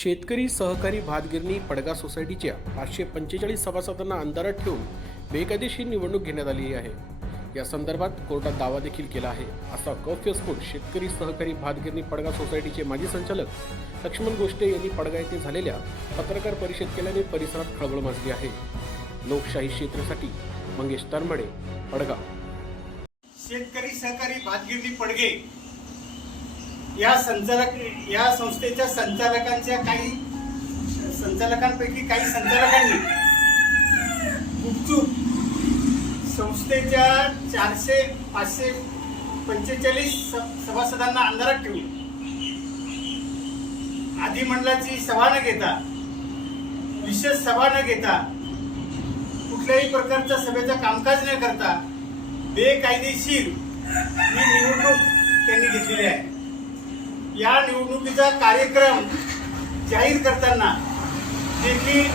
शेतकरी सहकारी भातगिरणी पडगा सोसायटीच्या पाचशे पंचेचाळीस सभासदांना अंधारात ठेवून बेकायदेशीर निवडणूक घेण्यात आली आहे. या संदर्भात कोर्टात दावा देखील केला आहे असा कौफ्यस्फोट शेतकरी सहकारी भातगिरणी पडगा सोसायटीचे माजी संचालक लक्ष्मण गोष्टे यांनी पडगा येथे झालेल्या पत्रकार परिषद केल्याने परिसरात खळबळ माजली आहे. लोकशाही क्षेत्रासाठी मंगेश तरमडे पडगा. शेतकरी सहकारी भातगिरणी पडगे या संचालक या संस्थेच्या संचालकांच्या काही संचालकांपैकी काही संचालकांनी गुपचूप संस्थेच्या चारशे पाचशे पंचेचाळीस सभासदांना अंधारात ठेवले. आधी सभा न घेता विशेष सभा न घेता कुठल्याही प्रकारच्या सभेचं कामकाज न करता बेकायदेशीर ही निवडणूक त्यांनी घेतलेली आहे. या निवडणुकीचा कार्यक्रम जाहीर करताना देखील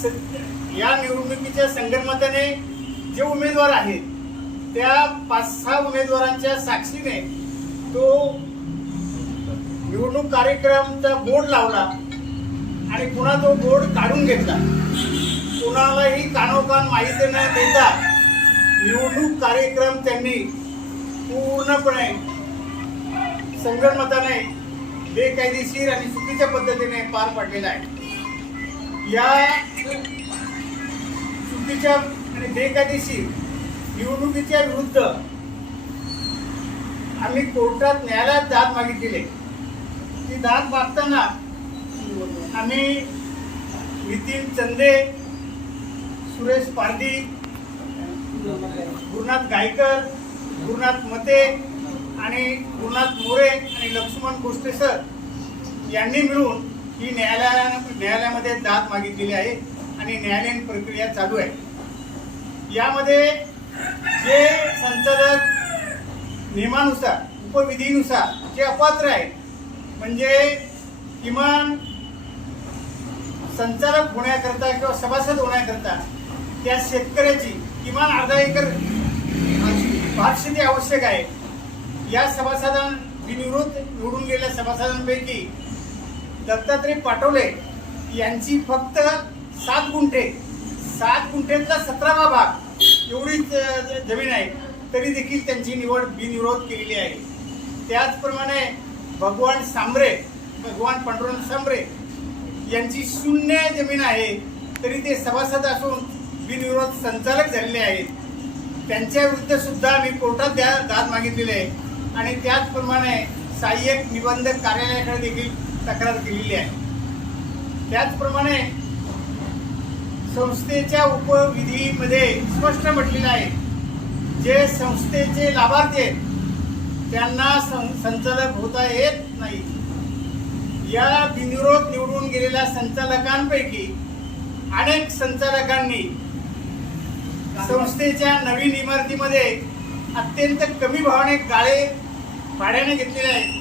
स- या निवडणुकीच्या संगणमताने जे उमेदवार आहेत त्या पाच सहा उमेदवारांच्या साक्षीने तो निवडणूक कार्यक्रमचा बोर्ड लावला आणि पुन्हा तो बोर्ड काढून घेतला. कोणालाही कानोकान माहिती न देता निवडणूक कार्यक्रम त्यांनी पूर्णपणे संगणमताने बेकायदेशीर आणि चुकीच्या पद्धतीने पार पाडलेला आहे. या चुकीच्या आणि बेकायदेशीर निवडणुकीच्या विरुद्ध आम्ही कोर्टात न्यायालयात दाद मागितलेली ती दाद मागताना आम्ही नितीन चंदे सुरेश पारदी गुरुनाथ गायकर गुरुनाथ मते आणि गुरुनाथ मोरे आणि लक्ष्मण गोष्टे सर यांनी मिळून ही न्यायालया न्यायालयामध्ये दाद मागितलेली आहे आणि न्यायालयीन प्रक्रिया चालू आहे. यामध्ये जे संचालक नियमानुसार उपविधीनुसार जे अपात्र आहेत म्हणजे किमान संचालक होण्याकरता किंवा सभासद होण्याकरता त्या शेतकऱ्याची किमान अर्धा एकर भातशेती आवश्यक आहे. या सभासदां बिनविरोध निवडून गेलेल्या सभासदांपैकी दत्तात्रय पाटोले यांची फक्त सात गुंठे सात गुंठ्यातला सतरावा भाग एवढीच जमीन आहे तरी देखील त्यांची निवड बिनविरोध केलेली आहे. त्याचप्रमाणे भगवान सांबरे भगवान पांडुरंग सांबरे यांची शून्य जमीन आहे तरी ते सभासद असून बिनविरोध संचालक झालेले आहेत. त्यांच्या विरुद्ध सुद्धा आम्ही कोर्टात द्या दाद मागितलेली आहे. आणि त्याचप्रमाणे सहाय्यक निबंधक कार्यालयाकडे देखील तक्रार केलेली आहे. त्याचप्रमाणे संस्थेच्या उपविधीमध्ये स्पष्ट म्हटलेलं आहे जे संस्थेचे लाभार्थी आहेत त्यांना सं- संचालक होता येत नाही. या बिनविरोध निवडून गेलेल्या संचालकांपैकी अनेक संचालकांनी संस्थेच्या नवीन इमारतीमध्ये अत्यंत कमी भावाने गाळे भाड्याने घेतलेले आहेत.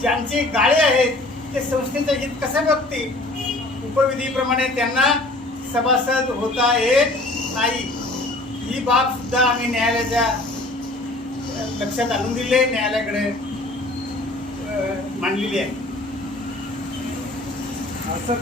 ज्यांचे गाळे आहेत ते संस्थेचं हित कसं बघतील उपविधीप्रमाणे त्यांना सभासद होता येत नाही. ही बाब सुद्धा आम्ही न्यायालयाच्या लक्षात आणून दिले न्यायालयाकडे मांडलेली आहे. असं